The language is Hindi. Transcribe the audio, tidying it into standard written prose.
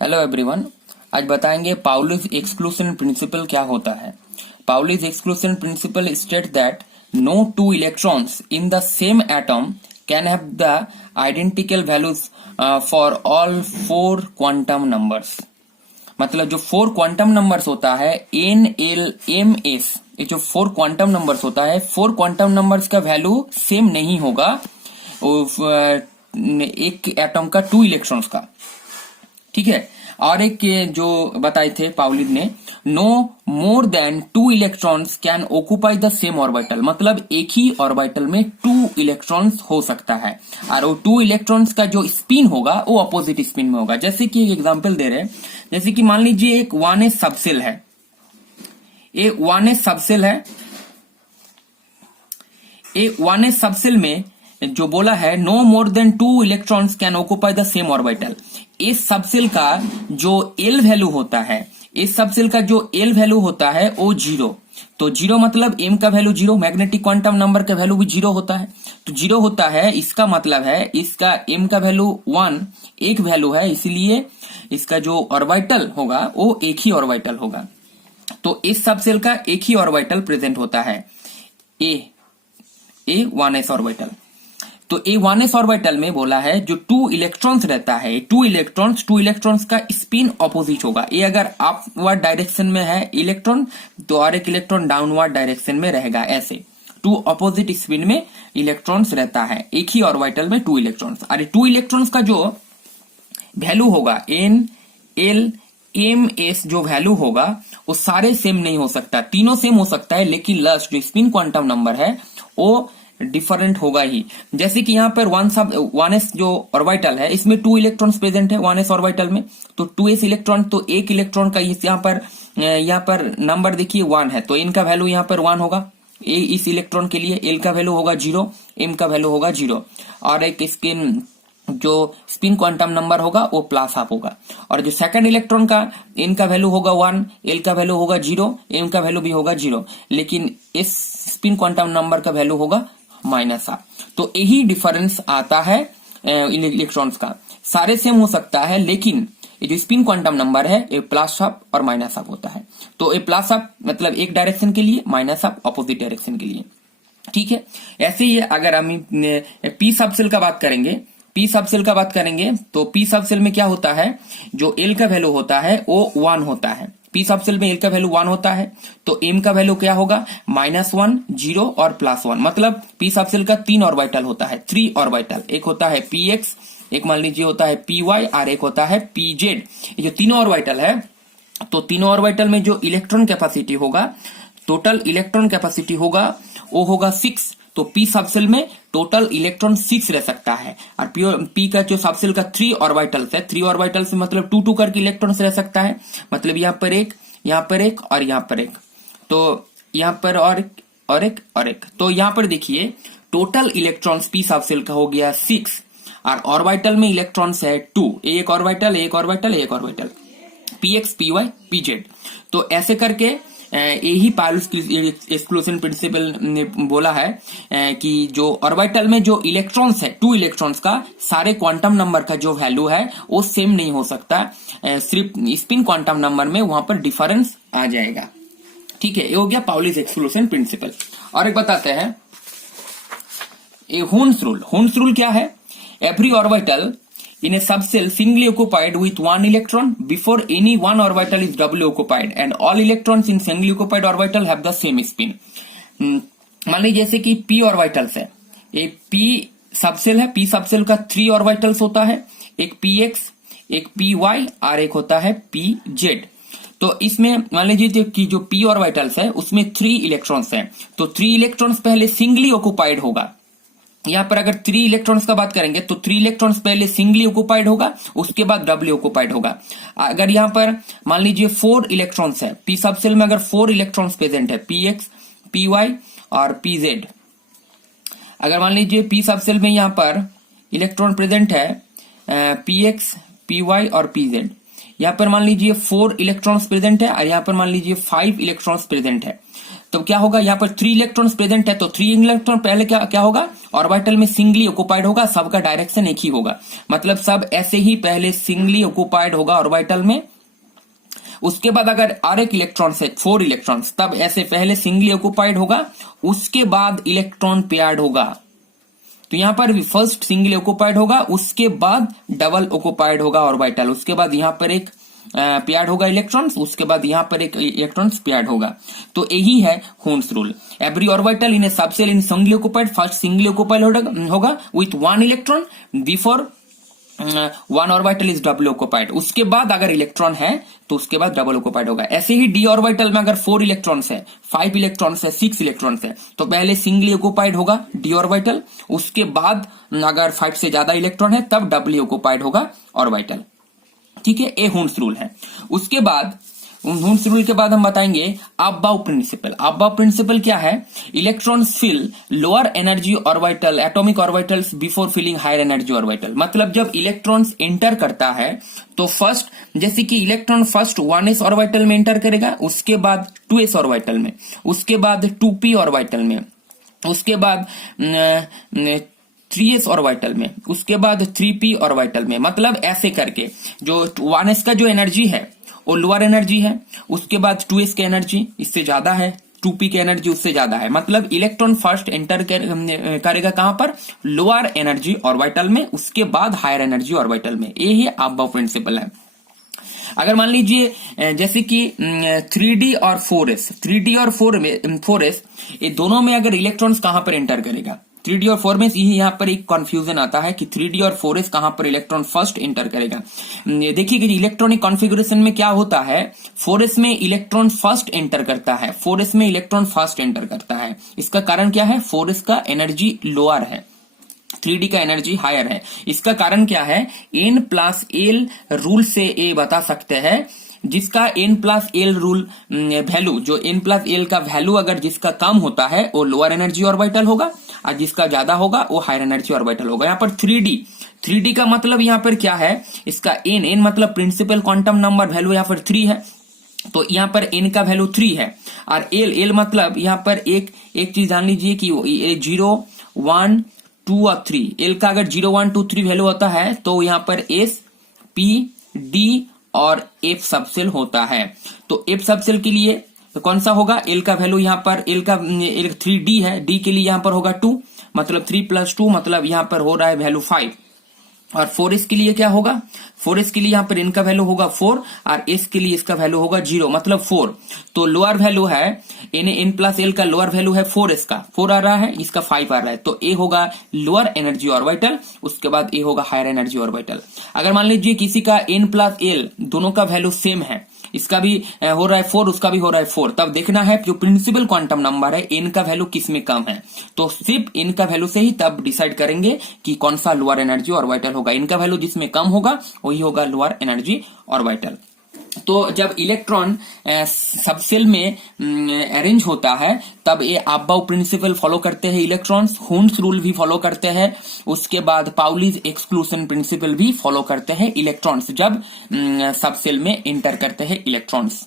Hello everyone. आज बताएंगे पाउलीज एक्सक्लूशन प्रिंसिपल क्या होता है। Pauli's exclusion principle state that no two electrons in the same atom can have the identical values for all four quantum numbers. मतलब जो फोर क्वांटम नंबर्स होता है एन एल एम एस, ये जो फोर क्वांटम नंबर्स होता है, फोर क्वांटम नंबर्स का वैल्यू सेम नहीं होगा एक एटम का टू इलेक्ट्रॉन्स का। ठीक है। और एक जो बताए थे पाउलिन ने, no more than two electrons can occupy the same orbital, मतलब एक ही ऑर्बिटल में टू इलेक्ट्रॉन्स हो सकता है और वो टू इलेक्ट्रॉन्स का जो स्पिन होगा वो अपोजिट स्पिन में होगा। जैसे कि एक एग्जांपल दे रहे हैं, जैसे कि मान लीजिए एक 1s सबसेल है, एक 1s सबसेल है, एक 1s सबसेल में जो बोला है no more than two electrons can occupy the same orbital. इस सबसेल का जो एल वैल्यू होता है, इस सबसेल का जो एल वैल्यू होता है वो जीरो। तो जीरो मतलब एम का value zero, magnetic quantum number का वैल्यू भी जीरो होता है। तो जीरो होता है, इसका मतलब है इसका एम का वैल्यू 1 एक वैल्यू है, इसलिए इसका जो ऑर्बिटल होगा वो एक ही ऑर्बिटल होगा। तो इस सबसेल का एक ही ऑर्बिटल प्रेजेंट होता है, ए 1s ऑर्बिटल। तो ए 1s ऑर्बिटल में बोला है जो टू इलेक्ट्रॉन्स रहता है, टू इलेक्ट्रॉन्स का स्पिन ऑपोजिट होगा। ये अगर अपवर्ड डायरेक्शन में है इलेक्ट्रॉन तो और एक इलेक्ट्रॉन डाउनवर्ड डायरेक्शन में रहेगा। ऐसे टू ऑपोजिट स्पिन में इलेक्ट्रॉन्स रहता है एक ही ऑर्बिटल में टू इलेक्ट्रॉन्स। अरे टू इलेक्ट्रॉन्स का जो वैल्यू होगा एन एल एम एस, जो वैल्यू होगा वो सारे सेम नहीं हो सकता, तीनों सेम हो सकता है, लेकिन लास्ट जो स्पिन क्वांटम नंबर है वो डिफरेंट होगा ही। जैसे कि यहाँ पर 1s जो ऑर्बिटल है इसमें टू इलेक्ट्रॉन्स प्रेजेंट है 1s ऑर्बिटल में, तो 2s इलेक्ट्रॉन, तो एक इलेक्ट्रॉन का यहाँ पर नंबर देखिए 1 है, तो इनका वैल्यू यहाँ पर 1 होगा इस इलेक्ट्रॉन के लिए, एल का वैल्यू होगा 0, एम का वैल्यू होगा 0, और एक स्पिन क्वांटम नंबर होगा वो प्लस हाफ होगा। और जो सेकंड इलेक्ट्रॉन का इनका वैल्यू होगा 1, एल का वैल्यू होगा 0, एम का वैल्यू भी होगा 0, लेकिन इस स्पिन क्वांटम नंबर का वैल्यू होगा माइनस हाफ। तो यही डिफरेंस आता है इलेक्ट्रॉन्स का, सारे सेम हो सकता है लेकिन ये जो स्पिन क्वांटम नंबर है ये प्लस हाफ और माइनस हाफ होता है। तो ये प्लस हाफ मतलब एक डायरेक्शन के लिए, माइनस हाफ अपोजिट डायरेक्शन के लिए। ठीक है। ऐसे ही अगर हम पी सबसेल का बात करेंगे, पी सबसेल का बात करेंगे तो पी सबसेल में क्या होता है, जो एल का वैल्यू होता है वो 1 होता है। पी सबसेल में एल का वैल्यू 1 होता है, तो एम का वैल्यू क्या होगा -1, 0 और +1। मतलब पी सबसेल का 3 ऑर्बिटल होता है, 3 ऑर्बिटल, एक होता है px, एक मान लीजिए होता है py और एक होता है pz। ये जो तीनों ऑर्बिटल है, तो तीनों ऑर्बिटल में जो इलेक्ट्रॉन कैपेसिटी होगा, टोटल इलेक्ट्रॉन कैपेसिटी होगा वो होगा 6। तो पी सबसेल में टोटल इलेक्ट्रॉन 6 रह सकता है, और पी का जो सबसेल का 3 ऑर्बिटल्स है, 3 ऑर्बिटल्स मतलब 2 करके इलेक्ट्रॉन्स रह सकता है, मतलब यहाँ पर एक, यहाँ पर एक और यहाँ पर एक, तो यहाँ पर और एक। तो यहाँ पर देखिए टोटल इलेक्ट्रॉन्स पी सबसेल का हो गया 6 और ऑर्बिटल में इलेक्ट्रॉन्स है 2, एक ऑर्बिटल एक ऑर्बिटल एक ऑर्बिटल, px py pz। तो ऐसे करके यही पाउलीज एक्सक्लूशन प्रिंसिपल ने बोला है कि जो ऑर्बिटल में जो इलेक्ट्रॉन्स है, टू इलेक्ट्रॉन्स का, सारे क्वांटम नंबर का जो वैल्यू है वो सेम नहीं हो सकता, सिर्फ स्पिन क्वांटम नंबर में वहां पर डिफरेंस आ जाएगा। ठीक है, ये हो गया पाउलीज एक्सक्लूशन प्रिंसिपल। और एक बताते हैं हुन्स रूल। हुन्स रूल क्या है, every orbital in a subcell singly occupied with one electron before any one orbital is doubly occupied and all electrons in singly occupied orbital have the same spin। मान लीजिए जैसे कि p ऑर्बिटल्स है, एक p सबसेल है, p सबसेल का 3 ऑर्बिटल्स होता है, एक px, एक py और एक होता है pz। तो इसमें मान लीजिए कि जो p ऑर्बिटल्स है उसमें 3 इलेक्ट्रॉन्स हैं, तो 3 इलेक्ट्रॉन्स पहले सिंगली ऑक्युपाइड होगा। यहाँ पर अगर 3 इलेक्ट्रॉन्स का बात करेंगे तो 3 इलेक्ट्रॉन्स पहले सिंगली ऑक्युपाइड होगा, उसके बाद डबली ऑक्युपाइड होगा। अगर यहाँ पर मान लीजिए 4 इलेक्ट्रॉन्स है, पी सबसेल में अगर 4 इलेक्ट्रॉन्स प्रेजेंट है, px py और pz। अगर मान लीजिए पी सबसेल में यहाँ पर इलेक्ट्रॉन प्रेजेंट है px py और pz, यहाँ पर मान लीजिए 4 इलेक्ट्रॉन्स प्रेजेंट है और यहाँ पर मान लीजिए 5 इलेक्ट्रॉन्स प्रेजेंट है, तो क्या होगा, यहाँ पर 3 इलेक्ट्रॉन्स प्रेजेंट है तो 3 इलेक्ट्रॉन पहले क्या होगा ऑर्बिटल में सिंगली ऑक्युपाइड होगा, सबका डायरेक्शन एक ही होगा, मतलब सब ऐसे ही पहले सिंगली ऑक्युपाइड होगा ऑर्बिटल में, उसके बाद अगर और एक इलेक्ट्रॉन है 4 इलेक्ट्रॉन्स, तब ऐसे पहले सिंगली ऑक्युपाइड होगा, उसके बाद इलेक्ट्रॉन पेयर्ड होगा। तो यहां पर भी फर्स्ट सिंगली ऑक्युपाइड होगा, उसके बाद डबल ऑक्युपाइड होगा ऑर्बिटल, उसके बाद यहां पर एक पेयर्ड होगा इलेक्ट्रॉन्स, उसके बाद यहां पर एक इलेक्ट्रॉन्स पेयर्ड होगा। तो यही है Hund's rule. Every orbital in a subshell in singly occupied, first singly occupied होगा with 1 electron before 1 orbital is double occupied, उसके बाद अगर इलेक्ट्रॉन है तो उसके बाद डबल ऑक्युपाइड होगा। ऐसे ही डी ऑर्बिटल में अगर 4 इलेक्ट्रॉन्स है, 5 इलेक्ट्रॉन्स है, 6 इलेक्ट्रॉन्स है, तो पहले सिंगली ऑक्युपाइड होगा डी ऑर्बिटल, उसके बाद अगर 5 से ज्यादा इलेक्ट्रॉन है तब डबली ऑक्युपाइड होगा ऑर्बिटल। ठीक है, ये होन्स रूल है। उसके बाद होन्स रूल के बाद हम बताएंगे अबाव प्रिंसिपल। अबाव प्रिंसिपल क्या है? Electrons fill lower energy orbital atomic orbitals before filling higher energy orbital. मतलब जब इलेक्ट्रॉन्स एंटर करता है तो फर्स्ट, जैसे कि इलेक्ट्रॉन फर्स्ट 1s ऑर्बिटल में एंटर करेगा, उसके बाद 2s ऑर्बिटल में, उसके बाद 2p ऑर्बिटल में, उसके बाद 3s ऑर्बिटल में, उसके बाद 3p ऑर्बिटल में। मतलब ऐसे करके जो 1s का जो एनर्जी है वो लोअर एनर्जी है, उसके बाद 2s की एनर्जी इससे ज्यादा है, 2p की एनर्जी उससे ज्यादा है। मतलब इलेक्ट्रॉन फर्स्ट एंटर करेगा कहां पर? लोअर एनर्जी ऑर्बिटल में, उसके बाद हायर एनर्जी ऑर्बिटल में। ये ही अबाव प्रिंसिपल है। अगर मान लीजिए जैसे कि 3d और 4s, 3d और 4s ये दोनों में अगर इलेक्ट्रॉन्स कहां पर एंटर करेगा? 3d और 4 में यही यहाँ पर एक कंफ्यूजन आता है कि 3d और 4s कहां पर इलेक्ट्रॉन फर्स्ट एंटर करेगा। देखिए कि इलेक्ट्रॉनिक कॉन्फ़िगरेशन में क्या होता है, 4s में इलेक्ट्रॉन फर्स्ट एंटर करता है, 4s में इलेक्ट्रॉन फर्स्ट एंटर करता है। इसका कारण क्या है? 4s का एनर्जी लोअर है, 3d का एनर्जी हायर है। इसका कारण क्या है? n+l रूल से ये बता सकते हैं, जिसका n+l रूल वैल्यू, जो n+l का वैल्यू अगर जिसका कम होता है वो लोअर एनर्जी ऑर्बिटल होगा, और जिसका ज्यादा होगा वो हायर एनर्जी ऑर्बिटल होगा। यहाँ पर 3d का मतलब यहाँ पर क्या है? इसका n मतलब प्रिंसिपल क्वांटम नंबर वैल्यू यहाँ पर 3 है, तो यहाँ पर n का वैल्यू 3 है। और l मतलब यहाँ पर एक चीज जान लीजिए कि 0, 1, 2 और 3, l का अगर 0, 1, 2, 3 वैल्यू होता है तो यहाँ पर s, p, d और f सबसेल होता है। तो f सबसेल के लिए तो कौन सा होगा? l का वैल्यू यहाँ पर l 3d है, d के लिए यहाँ पर होगा 2, मतलब 3 + 2 मतलब यहाँ पर हो रहा है वैल्यू 5। और 4s के लिए क्या होगा? 4s के लिए यहाँ पर n का वैल्यू होगा 4 और s के लिए इसका वैल्यू होगा 0 मतलब 4। तो लोअर वैल्यू है n+l का लोअर वैल्यू है 4s का, 4 आ रहा है, इसका 5 आ रहा है, तो a होगा लोअर एनर्जी ऑर्बिटल, उसके बाद a होगा हायर एनर्जी ऑर्बिटल। अगर मान लीजिए किसी का n+l दोनों का वैल्यू सेम है, इसका भी हो रहा है 4, उसका भी हो रहा है 4, तब देखना है जो प्रिंसिपल क्वांटम नंबर है n का वैल्यू किस में कम है, तो सिर्फ n का वैल्यू से ही तब डिसाइड करेंगे कि कौन सा लोअर एनर्जी ऑर्बिटल होगा। n का वैल्यू जिसमें कम होगा वही होगा लोअर एनर्जी ऑर्बिटल। तो जब इलेक्ट्रॉन सबसेल में अरेंज होता है तब ये अबाव प्रिंसिपल फॉलो करते हैं इलेक्ट्रॉन्स, होन्स रूल भी फॉलो करते हैं, उसके बाद पाउलीज एक्सक्लूजन प्रिंसिपल भी फॉलो करते हैं इलेक्ट्रॉन्स जब सबसेल में एंटर करते हैं इलेक्ट्रॉन्स।